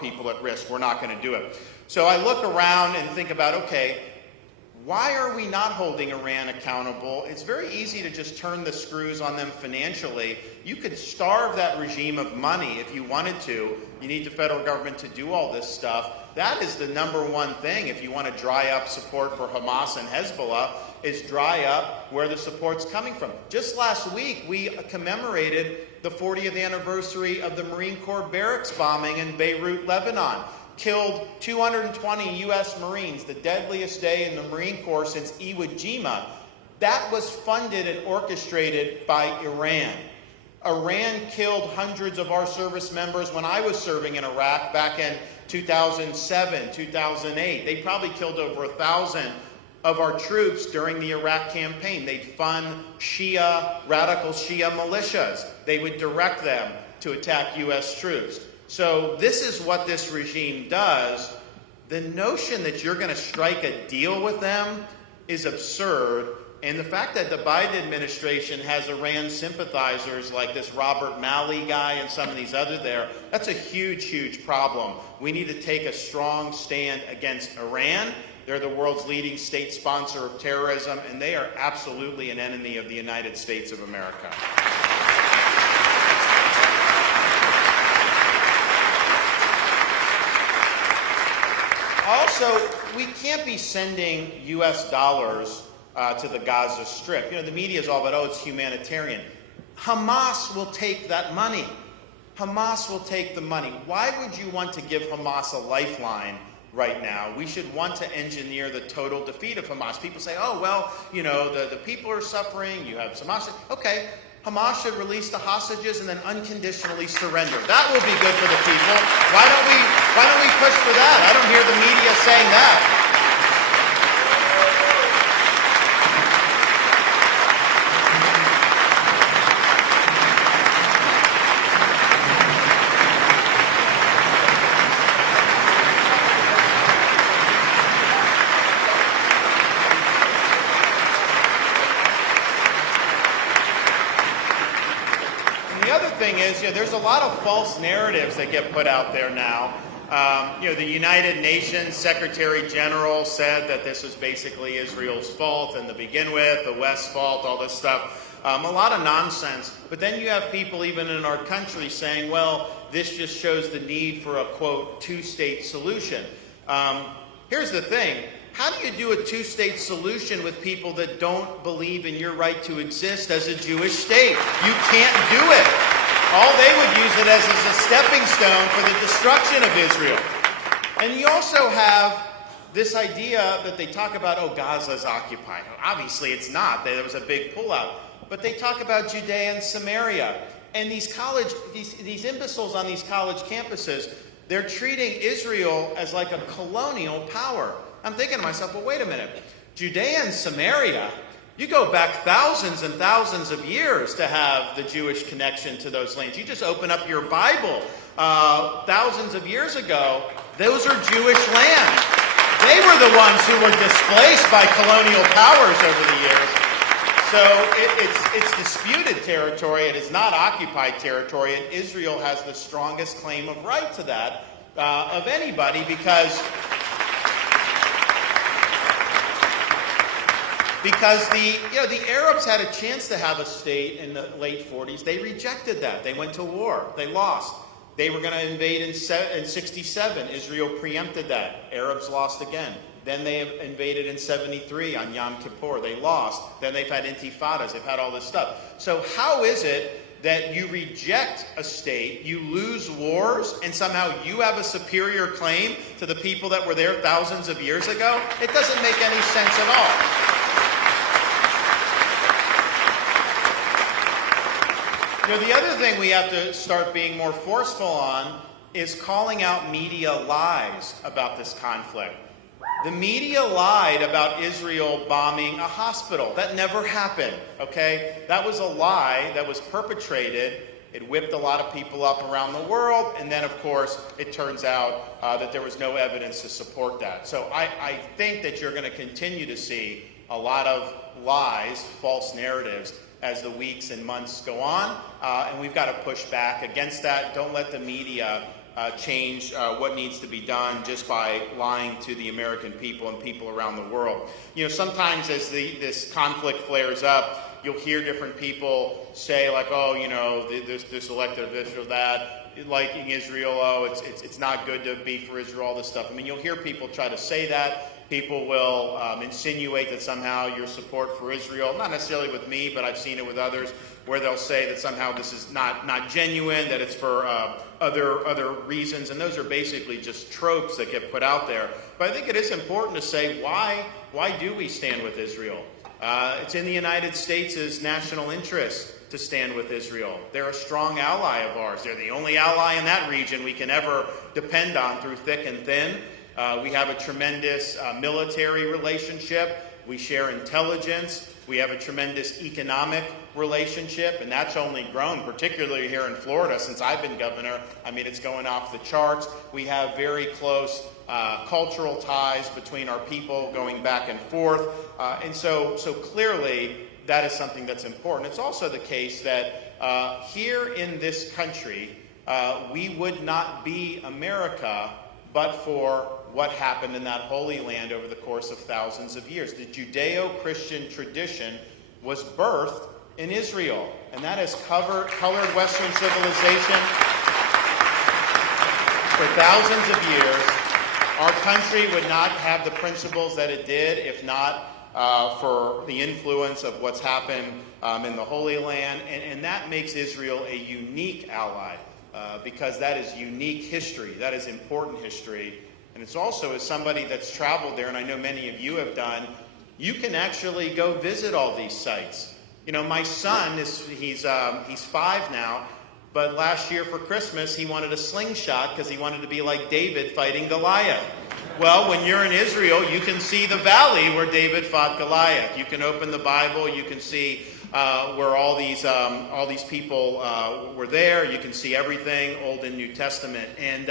people at risk. We're not going to do it. So I look around and think about, okay, why are we not holding Iran accountable? It's very easy to just turn the screws on them financially. You could starve that regime of money if you wanted to. You need the federal government to do all this stuff. That is the number one thing if you want to dry up support for Hamas and Hezbollah, is dry up where the support's coming from. Just last week, we commemorated the 40th anniversary of the Marine Corps barracks bombing in Beirut, Lebanon. Killed 220 U.S. Marines, the deadliest day in the Marine Corps since Iwo Jima. That was funded and orchestrated by Iran. Iran killed hundreds of our service members when I was serving in Iraq back in 2007, 2008. They probably killed over 1,000 of our troops during the Iraq campaign. They'd fund radical Shia militias. They would direct them to attack U.S. troops. So this is what this regime does. The notion that you're going to strike a deal with them is absurd. And the fact that the Biden administration has Iran sympathizers like this Robert Malley guy and some of these others there, that's a huge, huge problem. We need to take a strong stand against Iran. They're the world's leading state sponsor of terrorism, and they are absolutely an enemy of the United States of America. Also, we can't be sending U.S. dollars to the Gaza Strip. You know, the media is all about, oh, it's humanitarian. Hamas will take that money. Hamas will take the money. Why would you want to give Hamas a lifeline right now? We should want to engineer the total defeat of Hamas. People say, oh, well, you know, the people are suffering. You have Hamas. Okay, Hamas should release the hostages and then unconditionally surrender. That will be good for the people. Why don't we push for that? I don't hear the media saying that. There's a lot of false narratives that get put out there now. The United Nations Secretary General said that this was basically Israel's fault and to begin with, the West's fault, all this stuff. A lot of nonsense. But then you have people even in our country saying, well, this just shows the need for a, quote, two-state solution. Here's the thing. How do you do a two-state solution with people that don't believe in your right to exist as a Jewish state? You can't do it. All they would use it as is a stepping stone for the destruction of Israel. And you also have this idea that they talk about, oh, Gaza's occupied. Obviously it's not. There was a big pullout. But they talk about Judea and Samaria. And these imbeciles on these college campuses, they're treating Israel as like a colonial power. I'm thinking to myself, well, wait a minute. Judea and Samaria, you go back thousands and thousands of years to have the Jewish connection to those lands. You just open up your Bible. Thousands of years ago, those are Jewish lands. They were the ones who were displaced by colonial powers over the years. So it's disputed territory. It is not occupied territory. And Israel has the strongest claim of right to that of anybody because the Arabs had a chance to have a state in the late 40s. They rejected that. They went to war. They lost. They were going to invade in 67. Israel preempted that. Arabs lost again. Then they invaded in 73 on Yom Kippur. They lost. Then they've had intifadas. They've had all this stuff. So how is it that you reject a state, you lose wars, and somehow you have a superior claim to the people that were there thousands of years ago? It doesn't make any sense at all. The other thing we have to start being more forceful on is calling out media lies about this conflict. The media lied about Israel bombing a hospital. That never happened, okay? That was a lie that was perpetrated. It whipped a lot of people up around the world, and then, of course, it turns out that there was no evidence to support that. So I think that you're going to continue to see a lot of lies, false narratives, as the weeks and months go on, and we've got to push back against that. Don't let the media change what needs to be done just by lying to the American people and people around the world. Sometimes as this conflict flares up, you'll hear different people say like, oh, this elected official, that, liking Israel, oh, it's not good to be for Israel, all this stuff. You'll hear people try to say that. People will insinuate that somehow your support for Israel, not necessarily with me, but I've seen it with others, where they'll say that somehow this is not genuine, that it's for other reasons, and those are basically just tropes that get put out there. But I think it is important to say, why do we stand with Israel? It's in the United States' national interest to stand with Israel. They're a strong ally of ours. They're the only ally in that region we can ever depend on through thick and thin. We have a tremendous military relationship. We share intelligence. We have a tremendous economic relationship, and that's only grown, particularly here in Florida since I've been governor. It's going off the charts. We have very close cultural ties between our people going back and forth. And so clearly, that is something that's important. It's also the case that here in this country, we would not be America but for what happened in that Holy Land over the course of thousands of years. The Judeo-Christian tradition was birthed in Israel, and that has colored Western civilization for thousands of years. Our country would not have the principles that it did if not for the influence of what's happened in the Holy Land, and that makes Israel a unique ally because that is unique history, that is important history, and it's also, as somebody that's traveled there, and I know many of you have done, you can actually go visit all these sites. My son, he's 5 now, but last year for Christmas he wanted a slingshot because he wanted to be like David fighting Goliath. Well, when you're in Israel, you can see the valley where David fought Goliath. You can open the Bible. You can see where all these people were there. You can see everything, Old and New Testament. And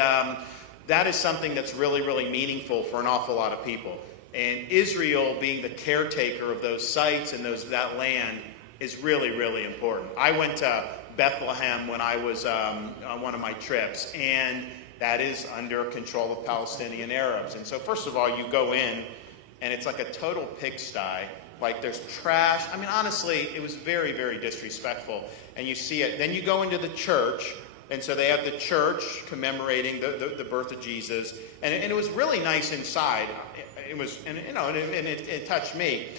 that is something that's really, really meaningful for an awful lot of people. And Israel being the caretaker of those sites and that land is really, really important. I went to Bethlehem when I was on one of my trips, and that is under control of Palestinian Arabs. And so first of all, you go in, and it's like a total pigsty. Like there's trash. Honestly, it was very, very disrespectful. And you see it. Then you go into the church, and so they have the church commemorating the birth of Jesus. And it was really nice inside. It was, and it touched me.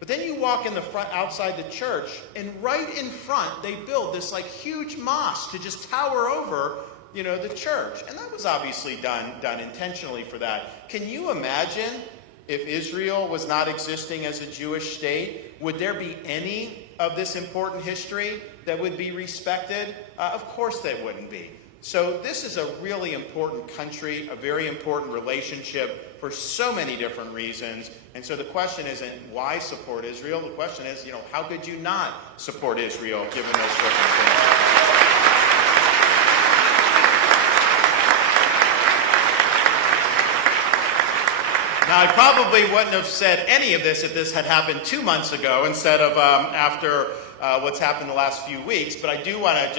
But then you walk in the front, outside the church, and right in front, they build this like huge mosque to just tower over the church. And that was obviously done intentionally for that. Can you imagine if Israel was not existing as a Jewish state? Would there be any of this important history that would be respected? Of course there wouldn't be. So this is a really important country, a very important relationship for so many different reasons. And so the question isn't why support Israel. The question is, how could you not support Israel given those circumstances? Now, I probably wouldn't have said any of this if this had happened 2 months ago instead of after what's happened the last few weeks, but I do want to